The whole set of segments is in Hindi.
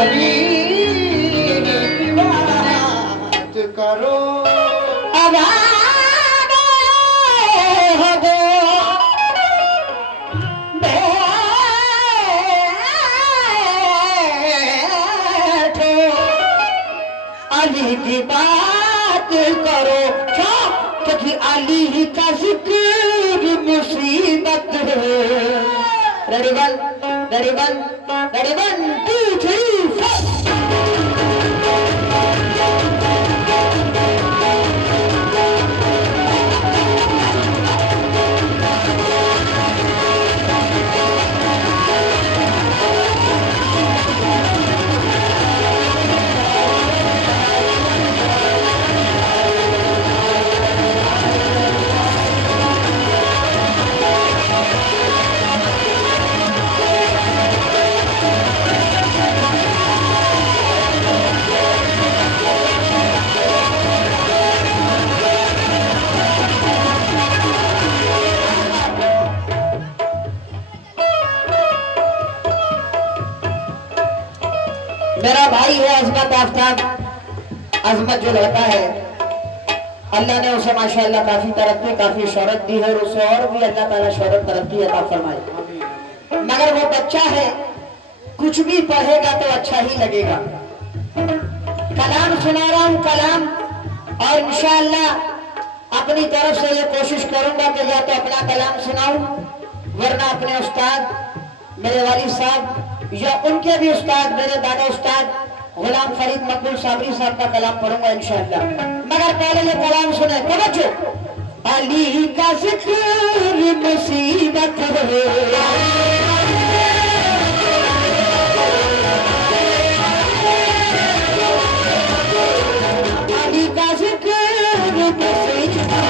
अली की बात करो अली की बात करो क्या, क्योंकि अली का जिक्र मुसीबत है। Ready one, ready one, ready 1 2 3 4। मेरा भाई है अजमत आफ्ताब। अजमत जो रहता है अल्लाह ने उसे माशाअल्लाह काफी तरक्की काफी शोहरत दी है और उसे और भी अल्लाह ताला शोहरत तरक्की अता फरमाए। मगर वो बच्चा है, कुछ भी पढ़ेगा तो अच्छा ही लगेगा। कलाम सुना रहा हूँ कलाम, और इंशाअल्लाह अपनी तरफ से ये कोशिश करूंगा कि या तो अपना कलाम सुनाऊं वरना अपने उस्ताद मेरे वालिद साहब या उनके भी उस्ताद मेरे दादा उस्ताद गुलाम फरीद मकबूल साबरी साहब का कलाम पढ़ूंगा इंशाअल्लाह। मगर पहले ये कलाम सुने, तवज्जो। अली का जिक्र मुसीबत है, अली का जिक्र मुसीबत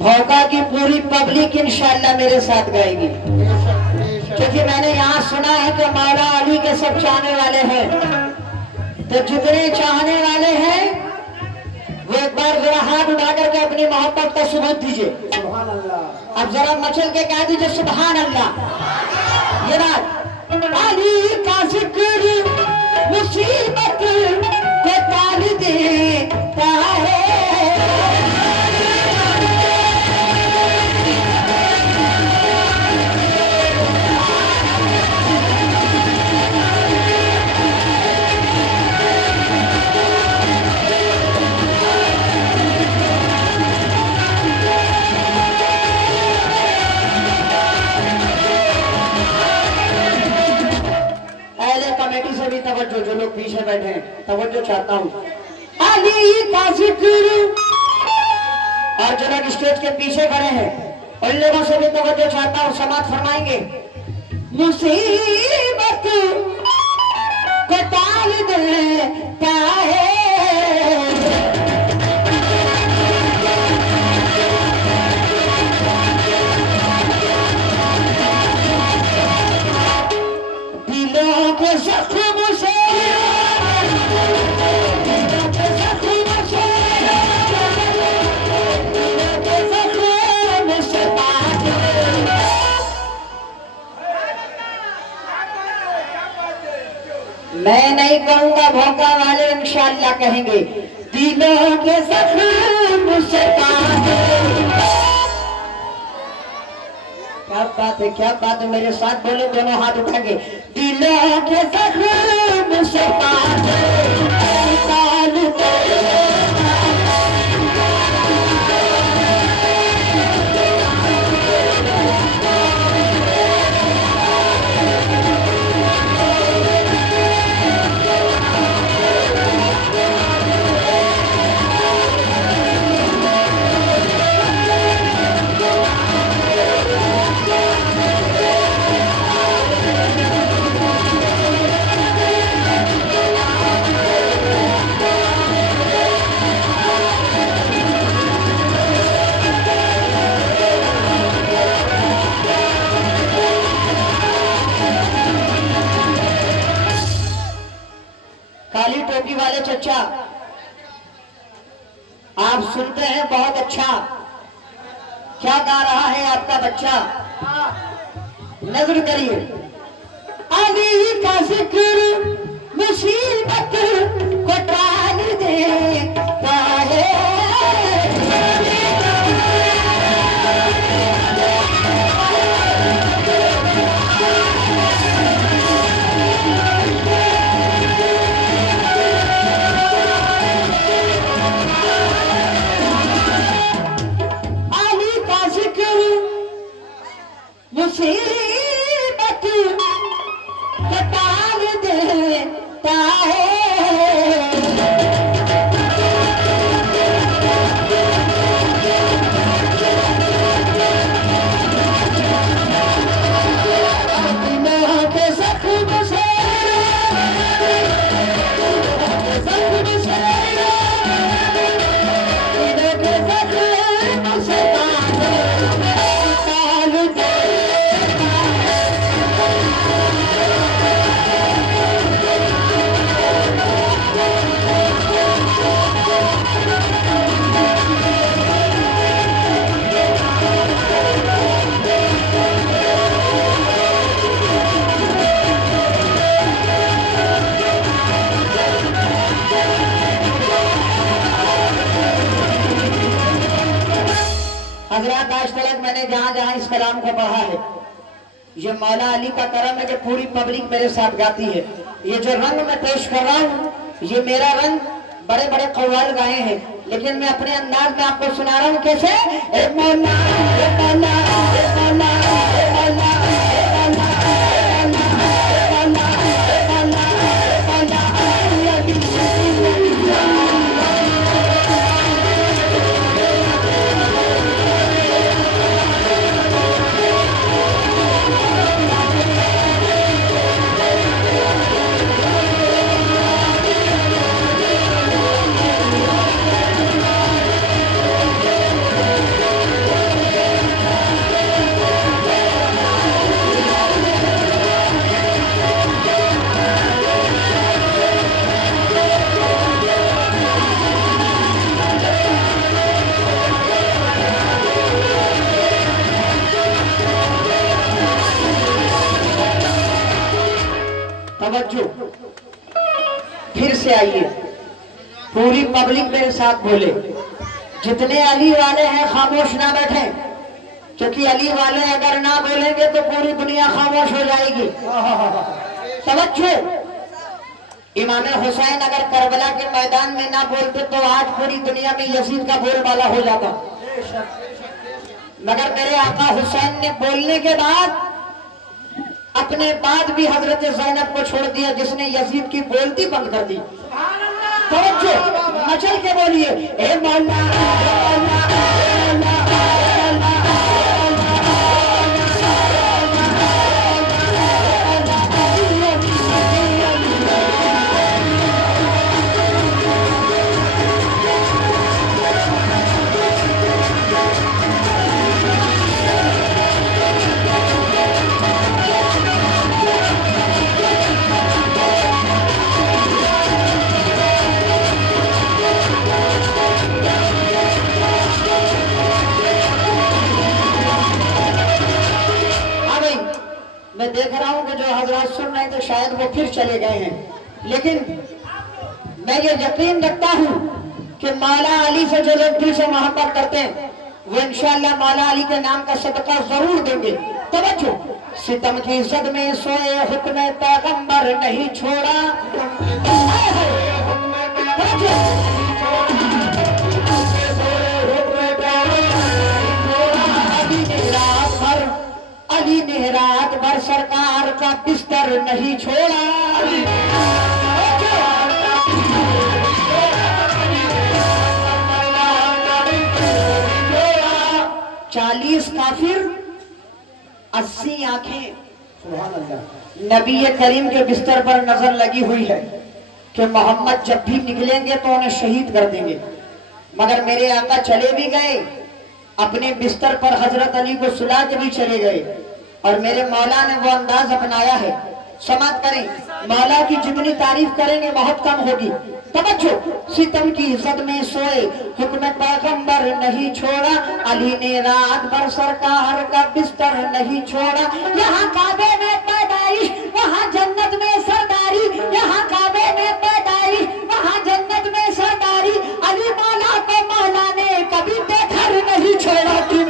भौका की पूरी पब्लिक इंशाअल्लाह मेरे साथ गाएगी, क्योंकि मैंने यहाँ सुना है कि मौला अली के सब चाहने वाले हैं। तो जितने चाहने वाले हैं वो एक बार जरा हाथ उठा करके अपनी मोहब्बत का सबूत दीजिए। अब जरा मचल के कह दीजिए सुभान अल्लाह। ये बात अली का जिक्र मुसीबत को टाल देता है, तवज्जो। जो लोग पीछे बैठे हैं तवज्जो चाहता हूँ। अली का जिक्र, और जो लोग स्टेज के पीछे खड़े हैं उन लोगों से भी तवज्जो चाहता हूँ, समाप्त फरमाएंगे। मुसीबत को टाल देता है, दिलों के जख्म से मैं नहीं कहूंगा, भौका वाले इंशाअल्लाह कहेंगे। दिलों के जख्म से क्या बात है, क्या बात है। मेरे साथ बोलो दोनों हाथ उठा के, दिलों के जख्म काली टोपी वाले चचा, आप सुनते हैं बहुत अच्छा। क्या गा रहा है आपका बच्चा? नजर करिए। अली का जिक्र मुसीबत को टाल देता है। मुसीबत को टाल देता है। हजरात, आज तक मैंने जहां जहां इस कलाम को पढ़ा है, ये मौला अली का करम है कि पूरी पब्लिक मेरे साथ गाती है। ये जो रंग मैं पेश कर रहा हूँ, ये मेरा रंग बड़े बड़े कव्वाल गाए हैं, लेकिन मैं अपने अंदाज में आपको सुना रहा हूँ। कैसे? ए मौला, ए मौला, ए मौला, ए मौला, ए मौला, ए मौला, ए मौला, ए मौला, ए मौला, तवज्जो, फिर से आइए, पूरी पब्लिक मेरे साथ बोले। जितने अली वाले हैं खामोश ना बैठे, क्योंकि अली वाले अगर ना बोलेंगे तो पूरी दुनिया खामोश हो जाएगी। तवज्जो, इमाम हुसैन अगर करबला के मैदान में ना बोलते तो आज पूरी दुनिया में यजीद का बोलबाला हो जाता, मगर मेरे आका हुसैन ने बोलने के बाद अपने बाद भी हजरत ज़ैनब को छोड़ दिया, जिसने यजीद की बोलती बंद कर दी। तो मचल के बोलिए, ए मौला, ए मौला, ए मौला, ए मौला। मैं देख रहा हूं कि जो हजरात सुन रहे हैं तो शायद वो फिर चले गए हैं, लेकिन मैं ये यकीन रखता हूं कि मौला अली से जो लोग दिल से मोहब्बत करते हैं वो इंशाअल्लाह मौला अली के नाम का सदका जरूर देंगे। तवज्जो, सितम की जद में सोए हुक्म पैगंबर नहीं छोड़ा। अली ने रात भर सरकार का बिस्तर नहीं छोड़ा। 40 काफिर 80 आंखें। सुभान अल्लाह। नबी करीम के बिस्तर पर नजर लगी हुई है कि मोहम्मद जब भी निकलेंगे तो उन्हें शहीद कर देंगे, मगर मेरे आका चले भी गए, अपने बिस्तर पर हजरत अली को सुला के भी चले गए और मेरे मौला ने वो अंदाज अपनाया है। समाप्त करें, मौला की जितनी तारीफ करेंगे बहुत कम होगी। तवज्जो, सितम की इज्जत में सोए हुक्म पैगंबर नहीं छोड़ा। अली ने रात भर सरकार का बिस्तर नहीं छोड़ा। यहाँ काबे में पैदाइश, वहाँ जन्नत में सरदारी। यहाँ काबे में पैदाइश, वहाँ जन्नत में सरदारी। अली मौला को मौला ने कभी बेघर नहीं छोड़ा कि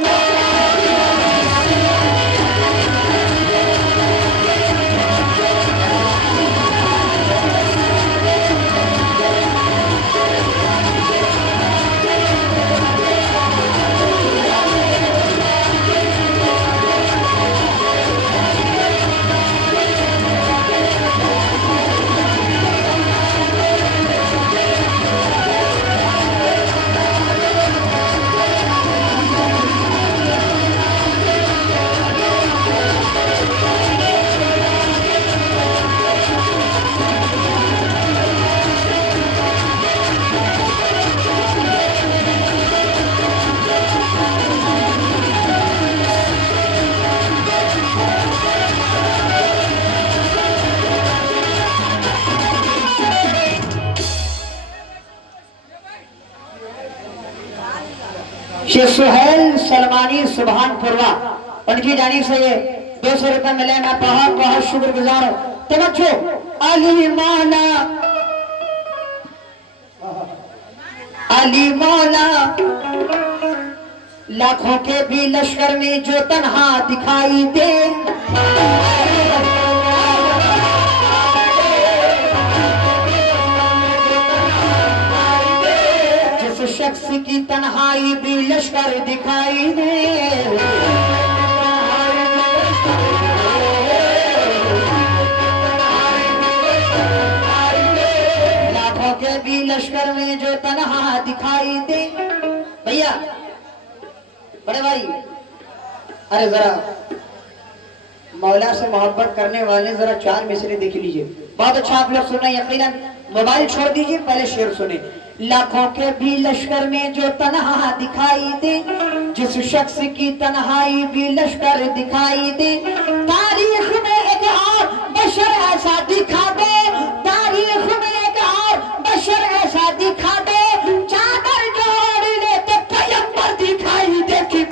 शेख सुहेल सलमानी सुभानपुरवा, उनकी जानी से ये 200 रुपए मिले। मैं बहुत बहुत शुक्रगुजार हूँ। तवज्जो, अली मौला, अली मौला लाखों के भी लश्कर में जो तन्हा दिखाई दे। शख्स की तन्हाई भी लश्कर दिखाई दे। लाखों के भी लश्कर में जो तन्हा दिखाई दे। भैया बड़े भाई, अरे जरा मौला से मोहब्बत करने वाले जरा 4 मिसरे देख लीजिए। बहुत अच्छा आप लोग सुन रहे हैं, यकीनन मोबाइल छोड़ दीजिए, पहले शेर सुने। लाखों के भी लश्कर में जो तन्हा दिखाई दे, जिस शख्स की तन्हाई भी लश्कर दिखाई दे। तारीख में एक और बशर ऐसा दिखा दे, तारीख में एक और बशर ऐसा दिखा दे। चादर जोड़ ले तो पैगंबर दिखाई दे कि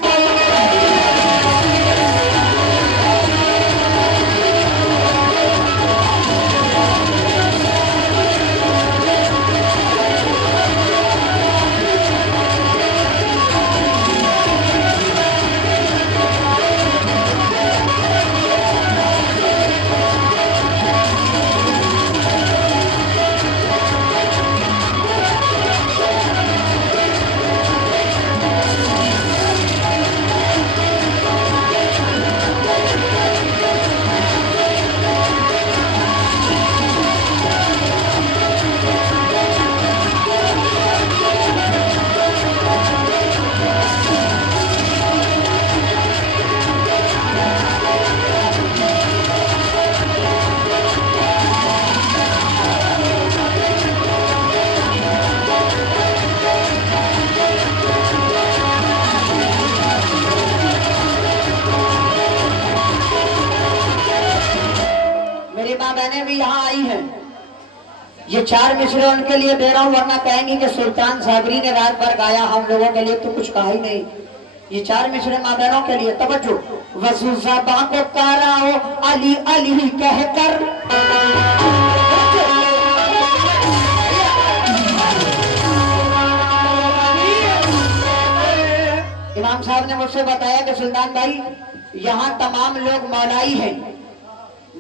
भी यहाँ आई है। ये 4 मिसरे उनके लिए दे रहा हूँ, वरना कहेंगे कि सुल्तान साबरी ने रात भर गाया, हम लोगों के लिए तो कुछ कहा ही नहीं। ये 4 मिसरे माँ बहनों के लिए। तवज्जो, वसूजा को कराओ अली अली कहकर। इमाम इमाम साहब ने मुझसे बताया कि सुल्तान भाई यहाँ तमाम लोग मौलाई हैं,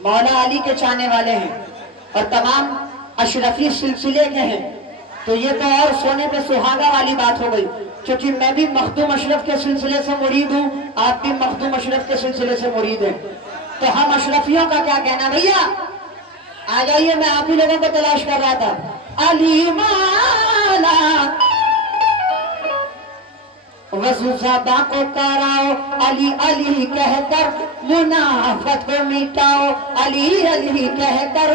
मौला अली के चाहने वाले हैं और तमाम अशरफी सिलसिले के हैं। तो ये तो और सोने पे सुहागा वाली बात हो गई, क्योंकि मैं भी मखदूम अशरफ के सिलसिले से मुरीद हूँ, आप भी मखदूम अशरफ के सिलसिले से मुरीद हैं। तो हम अशरफियों का क्या कहना भैया? आ जाइए, मैं आप ही लोगों को तलाश कर रहा था। अली माला वज़ुज़ाबा को कराओ, अली अली कहकर मुनाफत को मिटाओ, अली अली कहकर।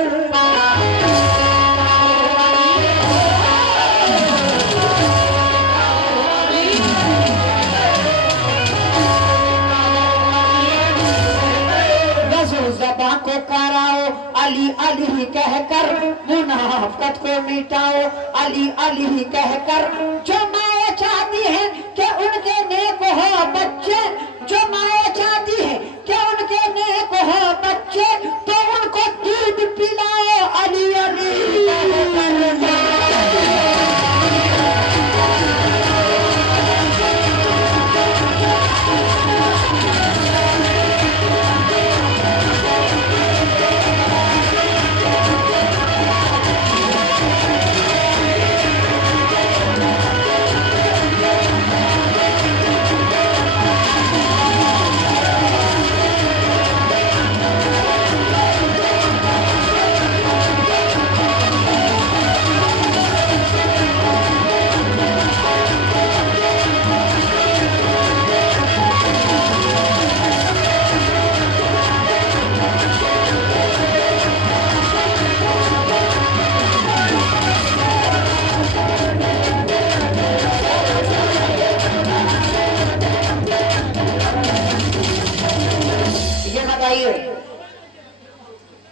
वज़ुज़ाबा को कराओ, अली अली कहकर मुनाफत को मिटाओ, अली अली कहकर। जो माए चाहती है कि उनके नेक हो बच्चे, जो माए चाहती है कि उनके नेक हो बच्चे, तो उनको दूध पिलाओ, अली अली कहकर।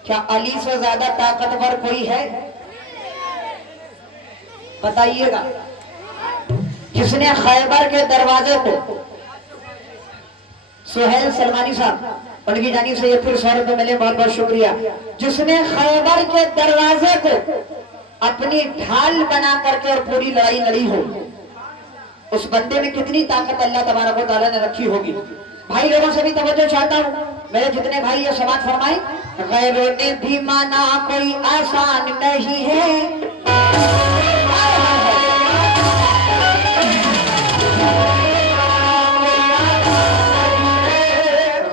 क्या अली से ज्यादा ताकतवर कोई है? बताइएगा। जिसने खैबर के दरवाजे को, सुहेल सलमानी साहब उनकी जानी से ये फिर 100 रुपए मिले, बहुत बहुत शुक्रिया। जिसने खैबर के दरवाजे को अपनी ढाल बना करके और पूरी लड़ाई लड़ी हो, उस बंदे में कितनी ताकत अल्लाह तबारक व तआला ने रखी होगी। भाई लोगों से भी तवज्जो चाहता हूँ, मेरे जितने भाई ये समाज फरमाए, गैरों ने भी माना कोई आसान नहीं है,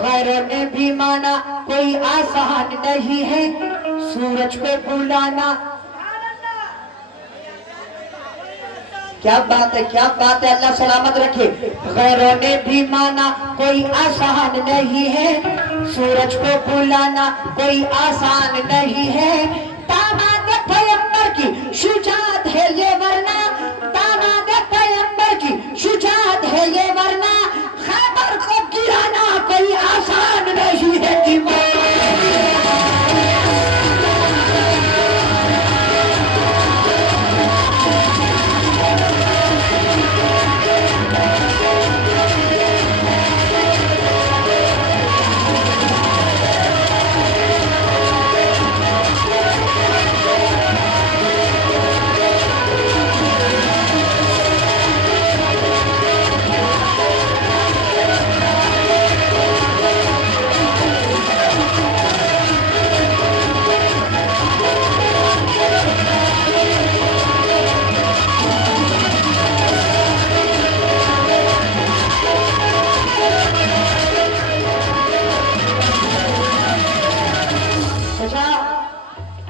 गैरों ने भी माना कोई आसान नहीं है, सूरज को बुलाना। क्या बात है, क्या बात है, अल्लाह सलामत रखे। गैरों ने भी माना कोई आसान नहीं है, सूरज को बुलाना कोई आसान नहीं है। दामाद पैगंबर की शुजाअत है ये वरना, दामाद पैगंबर की शुजाअत है ये वरना, खैबर को गिराना कोई आसान नहीं है कि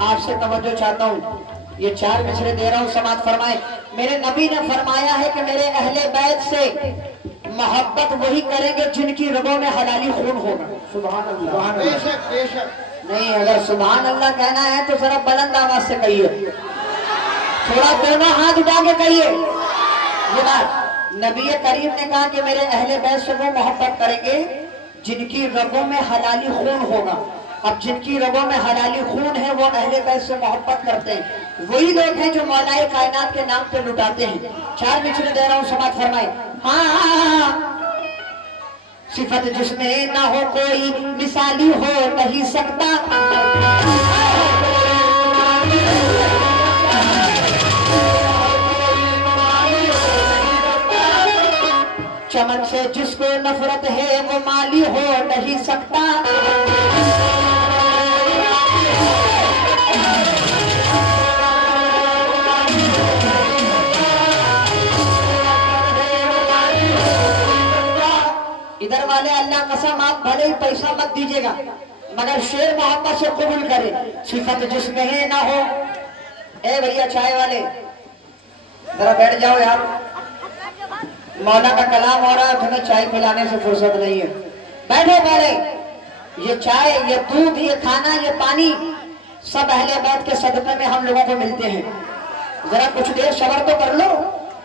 आपसे तवज्जो चाहता हूँ, ये 4 मिसरे दे रहा हूँ, समात फरमाए। मेरे नबी ने फरमाया है कि मेरे अहले बैत से मोहब्बत वही करेंगे जिनकी रगों में हलाली खून होगा। सुभान अल्लाह। बेशक बेशक। नहीं, अगर सुभान अल्लाह कहना है तो जरा बुलंद आवाज से कहिए, थोड़ा दोनों हाथ उठा के कहिए ये बात। नबी करीम ने कहा कि मेरे अहले बैत से वो मोहब्बत करेंगे जिनकी रगों में हलाली खून होगा। अब जिनकी रगों में हलाली खून है वो अहले बैत से मोहब्बत करते हैं, वही लोग हैं जो मौलाए कायनात के नाम पे लुटाते हैं। 4 मिसरे दे रहा हूँ, समात फरमाए। हाँ, सिफत जिसमें ना हो कोई मिसाली हो नहीं सकता, चमन चमन से जिसको नफरत है वो माली हो नहीं सकता। इधर वाले अल्लाह कसम आप भले ही पैसा मत दीजिएगा मगर शेर मोहब्बत से कबूल करे, सिफत जिसमें है ना हो। ए भैया चाय वाले जरा बैठ जाओ यार, मौला का कलाम हो रहा है, तुम्हें चाय पिलाने से फुर्सत नहीं है। बैठो पहले, ये चाय, ये दूध, ये खाना, ये पानी सब अहले बैत के सदक़े में हम लोगों को मिलते हैं। जरा कुछ देर सब्र तो कर लो।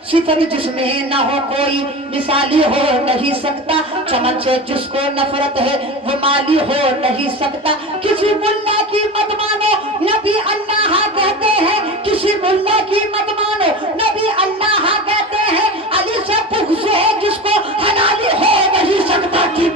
सिफत जिसमें ना हो कोई मिसाली हो नहीं सकता, चमन से जिसको नफरत है वो माली हो नहीं सकता। किसी मुल्ला की मत मानो नबी अल्लाह कहते हैं, किसी मुल्ला की मत मानो नबी अल्लाह कहते हैं। अली से पुख्स है जिसको हलाली हो नहीं सकता की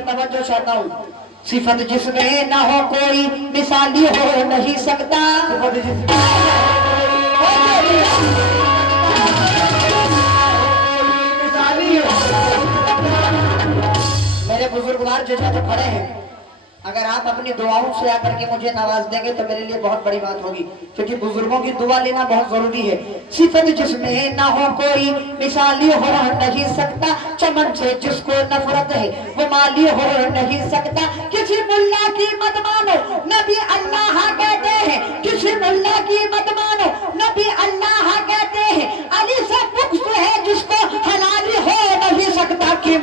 तवज्जो चाहता हूँ। सिफत जिसमें ना हो कोई मिसाली हो नहीं सकता। मेरे बुजुर्गवार जो खड़े हैं, अगर आप अपनी दुआओं से आकर के मुझे नवाज देंगे तो मेरे लिए बहुत बड़ी बात होगी, क्योंकि बुजुर्गों की दुआ लेना बहुत जरूरी है। सिफत जिसमें ना हो कोई मिसाली हो नहीं सकता, चमन से जिसको नफरत है वो माली हो नहीं सकता। किसी मुल्ला की मत मानो नबी अल्लाह कहते हैं, किसी मुल्ला की मत मानो नबी अल्लाह कहते हैं। अली से पुख्स है जिसको हलाली हो नहीं सकता कि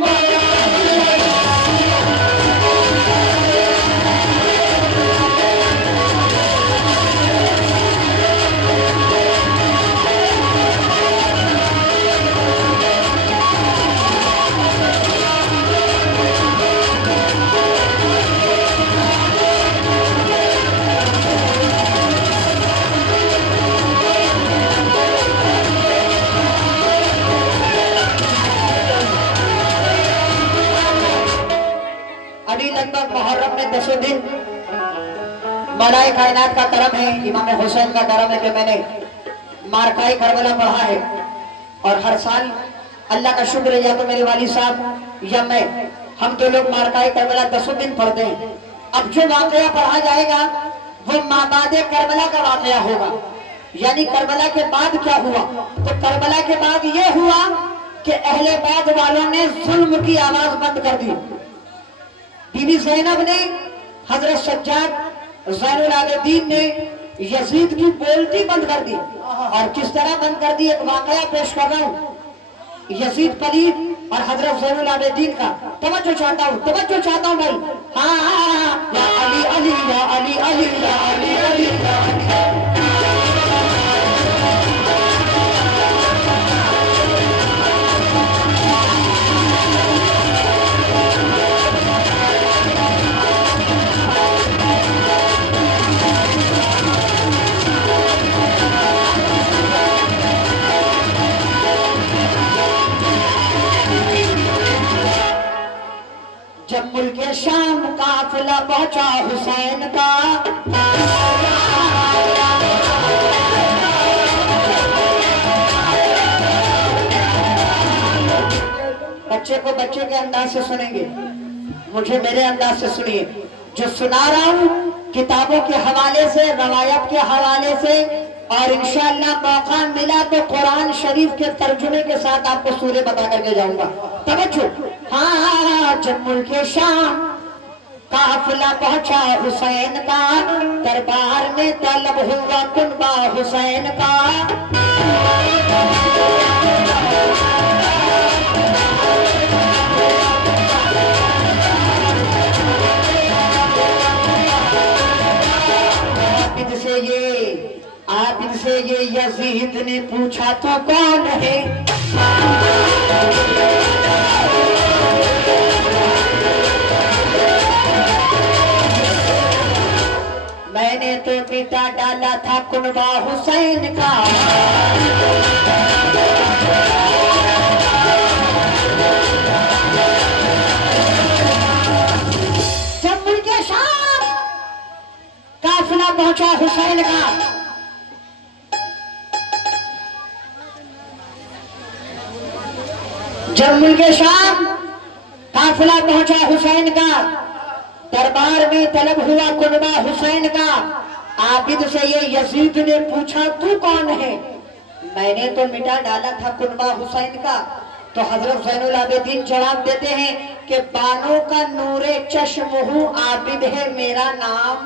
लगभग मुहर्रम में 10 दिन मौलाए कायनात का करम है, इमाम हुसैन का करम है कि मैंने मारकाए करबला पढ़ा है। और हर साल अल्लाह का शुक्र है, या तो मेरे वाली साहब या मैं, हम तो लोग मारकाए करबला 10 दिन पढ़ते हैं। अब जो वाकया पढ़ा जाएगा वो माबादे करबला का वाकया होगा, यानी करबला के बाद क्या हुआ। तो करबला के बाद ये हुआ कि अहले बैत वालों ने जुल्म की आवाज बंद कर दी। बीबी ज़ैनब ने, हजरत सज्जाद ज़ैनुल आबिदीन ने यजीद की बोलती बंद कर दी। और किस तरह बंद कर दी, एक वाकया पेश कर रहा हूँ, यजीद पलीद और हजरत ज़ैनुल आबिदीन का। तवज्जो चाहता हूँ भाई। हाँ, या अली अली या अली अली या अली अली या अली। काफिला पहुंचा हुसैन का। बच्चे को बच्चे के अंदाज से सुनेंगे, मुझे मेरे अंदाज से सुनिए। जो सुना रहा हूं किताबों के हवाले से, रवायत के हवाले से, और इंशाअल्लाह मौका मिला तो कुरान शरीफ के तर्जुमे के साथ आपको सूरे बता करके जाऊंगा। तवज्जो। हाँ, जब मुल्क शाम काफिला पहुंचा हुसैन का, दरबार में तलब हुआ कुनबा हुसैन का। आबिद से ये यजीद ने पूछा तो कौन है? मैंने तो बेटा डाला था कुनबा हुसैन का। जब मुल्के शाम काफिला पहुंचा हुसैन का, जब मुल्के शाम काफिला पहुंचा हुसैन का, दरबार में तलब हुआ कुनबा हुसैन का। आबिद से ये यजीद ने पूछा तू कौन है? मैंने तो मिटा डाला था कुनबा हुसैन का। तो हजरत ज़ैनुल आबिदीन जवाब देते हैं कि बानों का नूरे चश्म हूँ, आबिद है मेरा नाम।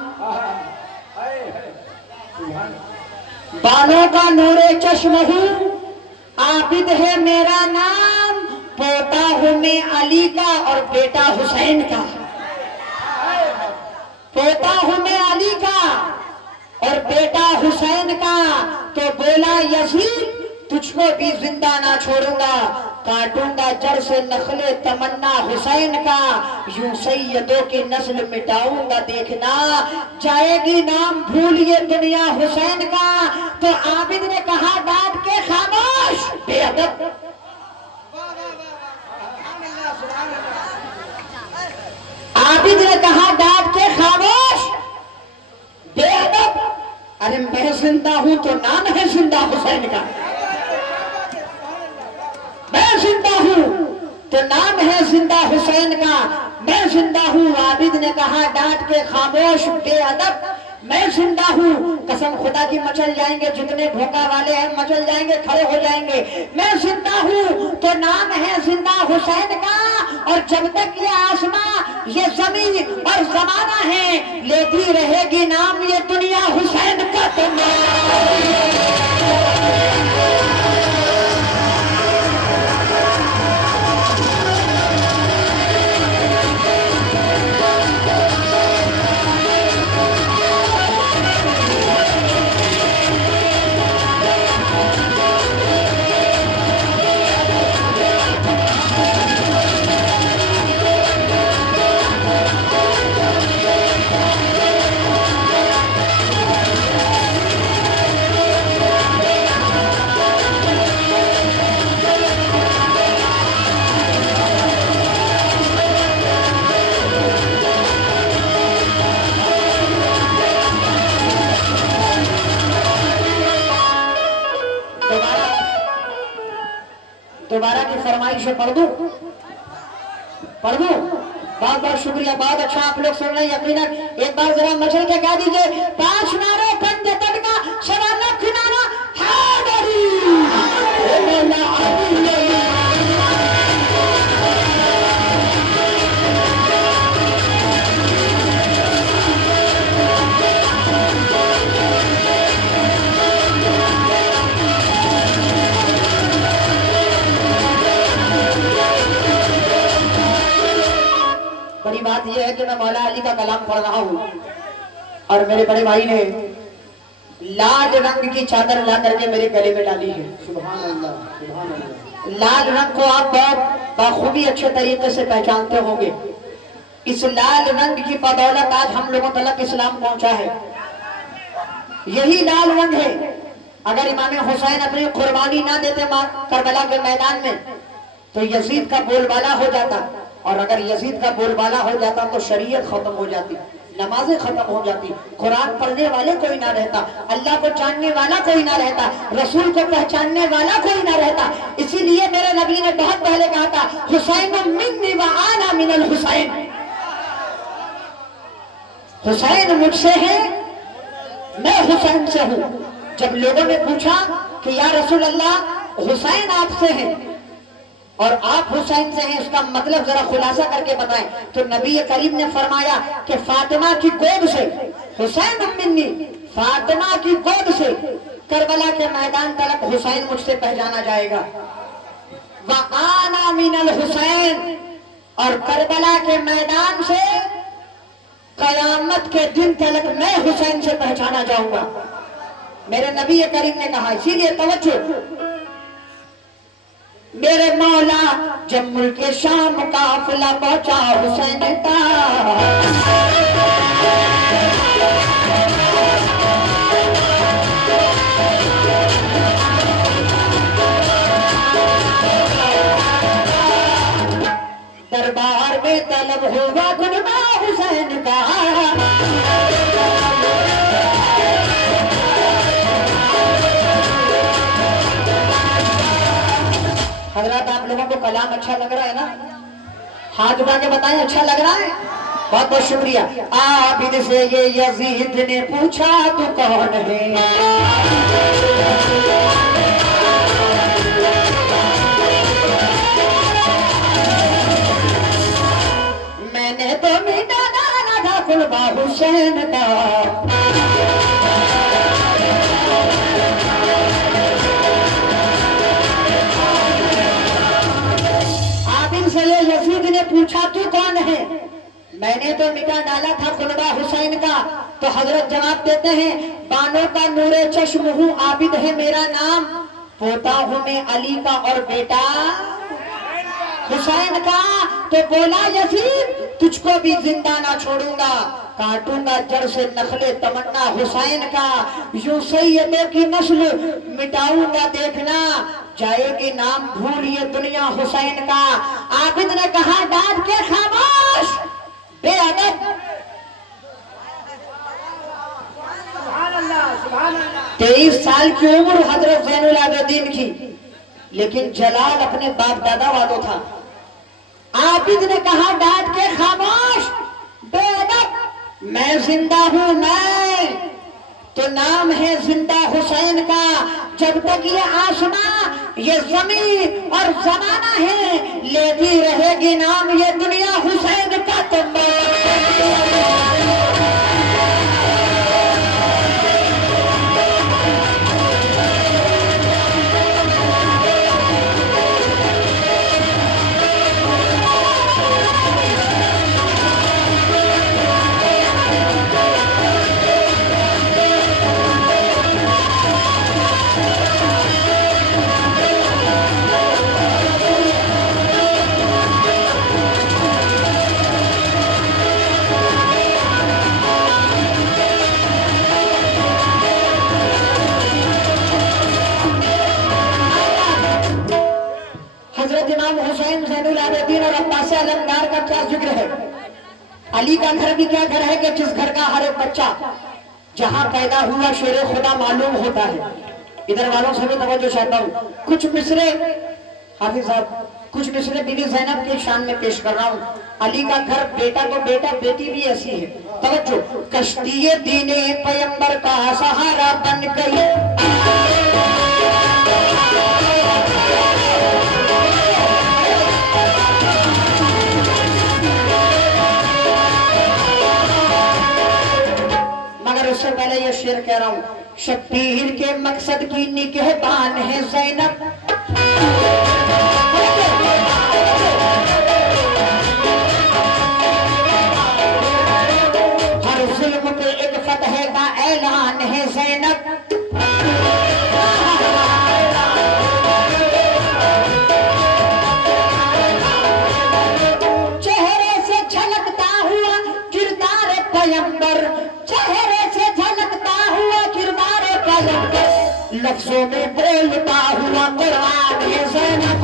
बानों का नूरे चश्म हूँ, आबिद है मेरा नाम। पोता हूँ मैं अली का और बेटा हुसैन का। पोता हूँ मैं अली का और बेटा हुसैन का। तो बोला यजीद तुझको भी जिंदा ना छोड़ूंगा, काटूंगा जड़ से नखले तमन्ना हुसैन का। यूं सैयदों की नस्ल मिटाऊंगा देखना, जाएगी नाम भूल ये दुनिया हुसैन का। तो आबिद ने कहा डांट के खामोश बेअदब। आबिद ने कहा डांट के खामोश बेअदब। अरे मैं जिंदा हूं तो नाम है जिंदा हुसैन का। मैं जिंदा हूं तो नाम है जिंदा हुसैन का। मैं जिंदा हूं। आबिद ने कहा डांट के खामोश बेअदब। मैं जिंदा हूँ, कसम खुदा की मचल जाएंगे, जितने धोखा वाले हैं मचल जाएंगे, खड़े हो जाएंगे। मैं जिंदा हूँ तो नाम है जिंदा हुसैन का। और जब तक ये आसमां, ये जमीन और जमाना है, लेती रहेगी नाम ये दुनिया हुसैन का। दोबारा की फरमाइश है, पढ़ दूं? बहुत बहुत शुक्रिया, बहुत अच्छा आप लोग सुन रहे हैं। यकीनन एक बार जरा मचल के कह दीजिए, 5 नारे पंजे तड़का सवा लख नारा हैदरी। बड़ी बात यह है कि मैं मौला अली का कलाम पढ़ रहा हूँ और मेरे बड़े भाई ने लाल रंग की चादर ला करके मेरे गले में डाली है। सुभान अल्लाह, सुभान अल्लाह। लाल रंग को आप बहुत बाखूबी अच्छे तरीके से पहचानते होंगे। इस लाल रंग की बदौलत आज हम लोगों तक इस्लाम पहुंचा है। यही लाल रंग है। अगर इमाम हुसैन अपनी कुर्बानी ना देते करबला के मैदान में तो यजीद का बोलबाला हो जाता। और अगर यजीद का बोलबाला हो जाता तो शरीयत खत्म हो जाती, नमाजें खत्म हो जाती, कुरान पढ़ने वाले कोई ना रहता, अल्लाह को जानने वाला कोई ना रहता, रसूल को पहचानने वाला कोई ना रहता। इसीलिए मेरे नबी ने बहुत पहले कहा था, हुसैन मिन्नी व आना मिनल हुसैन, हुसैन मुझसे है, मैं हुसैन से हूं। जब लोगों ने पूछा कि या रसूल अल्लाह हुसैन आपसे हैं और आप हुसैन से हैं, उसका मतलब जरा खुलासा करके बताएं, तो नबी करीम ने फरमाया कि फातिमा की गोद से, हुसैन मिन्नी, फातिमा की गोद से करबला के मैदान तक हुसैन मुझसे पहचाना जाएगा। व आना मिनल हुसैन, और करबला के मैदान से कयामत के दिन तक मैं हुसैन से पहचाना जाऊंगा, मेरे नबी करीम ने कहा। इसीलिए तवज्जो, मेरे मौला जब मुल्क शाम काफिला पहुंचा हुसैन का, दरबार में तलब होगा गुनवा हुसैन का। हजरत आप लोगों को कलाम अच्छा लग रहा है ना? हाथ उठा के बताएं अच्छा लग रहा है? बहुत बहुत शुक्रिया। आबिद से ये यजीद ने पूछा तू कौन है, मैंने तो मिटा डाला था कुलबा हुसैन का। यजीद ने पूछा तू कौन है, मैंने तो मिटा डाला था कुलबा हुसैन का। तो हजरत जवाब देते हैं, बानों का नूरे चश्म हूँ, आबिद है मेरा नाम, पोता हूँ मैं अली का और बेटा हुसैन का। तो बोला यजीद तुझको भी जिंदा ना छोड़ूंगा, काटूंगा जड़ से नखले तमन्ना हुसैन का, यूं सैयदों की नस्ल मिटाऊंगा देखना, जाएगी नाम भूल ये दुनिया हुसैन का। आबिद ने कहा डांट के खामोश बेअदब, 23 साल की उम्र हजरत ज़ैनुल आबिदीन की, लेकिन जलाल अपने बाप दादा वालों था। आबिद ने कहा डांट के खामोश बेअदब, मैं जिंदा हूं, मैं तो नाम है जिंदा हुसैन का। जब तक ये आसमां ये जमीन और जमाना है, लेती रहेगी नाम ये दुनिया हुसैन का। तुम हुसैन ज़ैनुल आबिदीन और अब्बास अलमदार का क्या जिक्र है। अली का घर भी क्या घर है कि जिस घर का हर एक बच्चा जहां पैदा हुआ शेर खुदा मालूम होता है। इधर वालों से भी तवज्जो चाहता हूँ, कुछ मिसरे हाफिज साहब, कुछ मिसरे बीबी ज़ैनब के शान में पेश कर रहा हूँ। अली का घर बेटा तो बेटा, बेटी भी ऐसी है। तवज्जो, कश्ती दीने पैगंबर का सहारा बन गई, उससे पहले ये शेर कह रहा हूं, शब्बीर के मकसद की निगहबान है ज़ैनब, हर जुल्म पे एक फतह का ऐलान है ज़ैनब, चेहरे से झलकता हुआ किरदार पैगंबर, चेहरे लफ्जों में बोलता हुआ कुरान है ज़ैनब।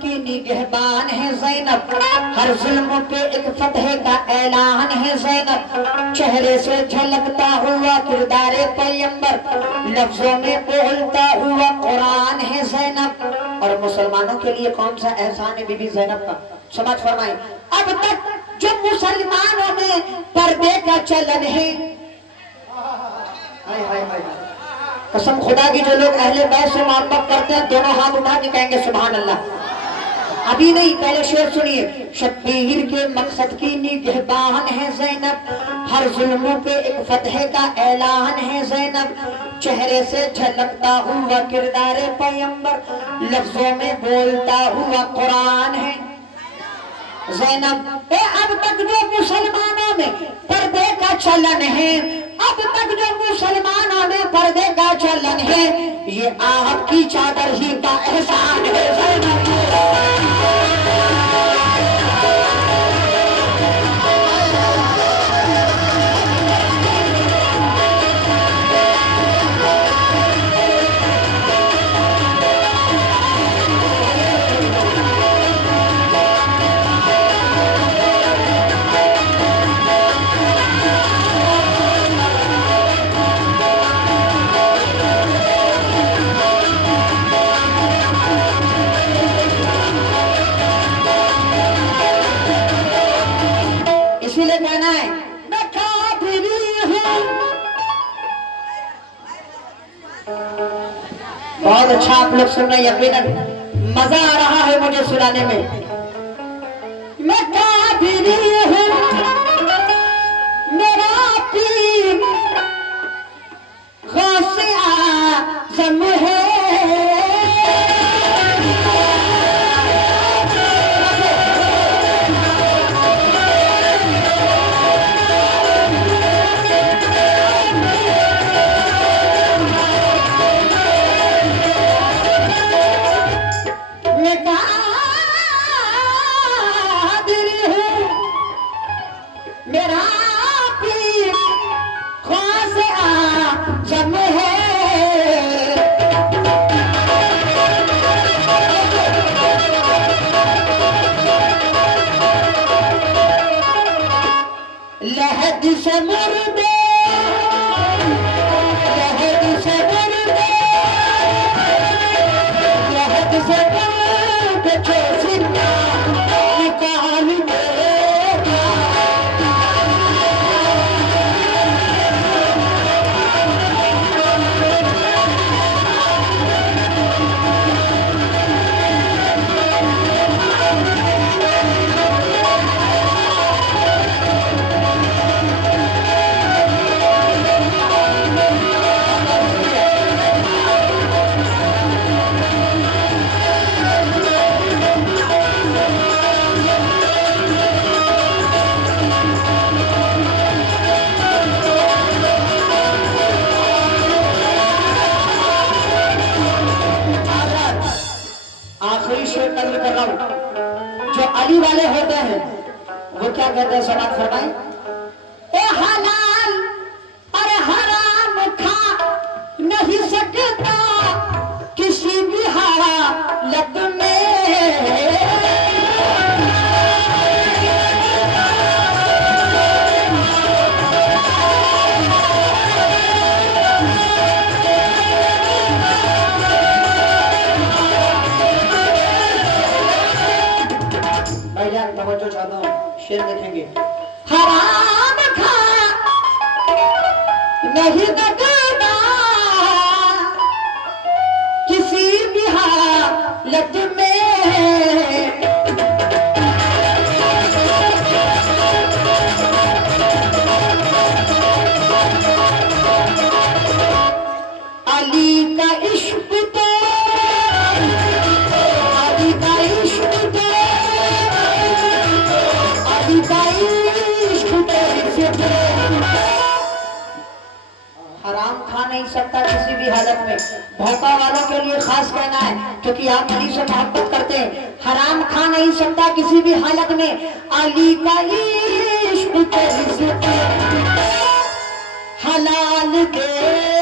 की निगहबान है ज़ैनब, हर जुल्म पे एक फतह का ऐलान है ज़ैनब, चेहरे से झलकता हुआ किरदार पैगंबर, लफ्जों में बोलता हुआ कुरान है ज़ैनब। और मुसलमानों के लिए कौन सा एहसान है बीबी ज़ैनब का, समझ फरमाए। अब तक जो मुसलमानों में पर्दे का चलन है, हाय हाय हाय, कसम खुदा की जो लोग अहले बैत से मोहब्बत करते हैं दोनों हाथ उठा के कहेंगे सुभान अल्लाह। अभी नहीं, पहले शेर सुनिए। शब्बीर के मकसद की निगहबान है ज़ैनब, हर जुल्मों पे एक फतह का ऐलान है ज़ैनब, चेहरे से झलकता हुआ किरदार पैगंबर, लफ्जों में बोलता हुआ कुरान है ज़ैनब। अब तक जो मुसलमानों में पर्दे का चलन है, अब तक जो मुसलमानों में पर्दे का चलन है, ये आपकी चादर ही का एहसान है ज़ैनब। इसीलिए कहना है मैं काफिरी हूँ। बहुत अच्छा आप लोग सुन रहे, यकीनन मजा आ रहा है मुझे सुनाने में। मैं काफिरी हूँ, मेरा पीर गौसे आज़म है, मेरा पीर ख्वाज़े आज़म है। लहद से मुर्दे, लहद से मुर्दे, लहद से मुर्दे जो जिंदा निकाल दे। आखिरी शेर नज़र कर रहा हूं, जो अली वाले होते हैं वो क्या कहते हैं, समाज फरमाए। ए हलाल और हराम खा नहीं सकता किसी भी हालत में, तवज्जो चाहता हूँ, शेर देखेंगे। हराम खा नहीं सकता किसी भी हालत में, अली का इश्क तो, अली का इश्क तो, अली का इश्क तो हराम खा नहीं सकता किसी भी हालत में। भौका वालों के लिए खास कहना है क्योंकि आप अली से मोहब्बत करते हैं। हराम खा नहीं सकता किसी भी हालत में, अली का इश्क तो हलाल दे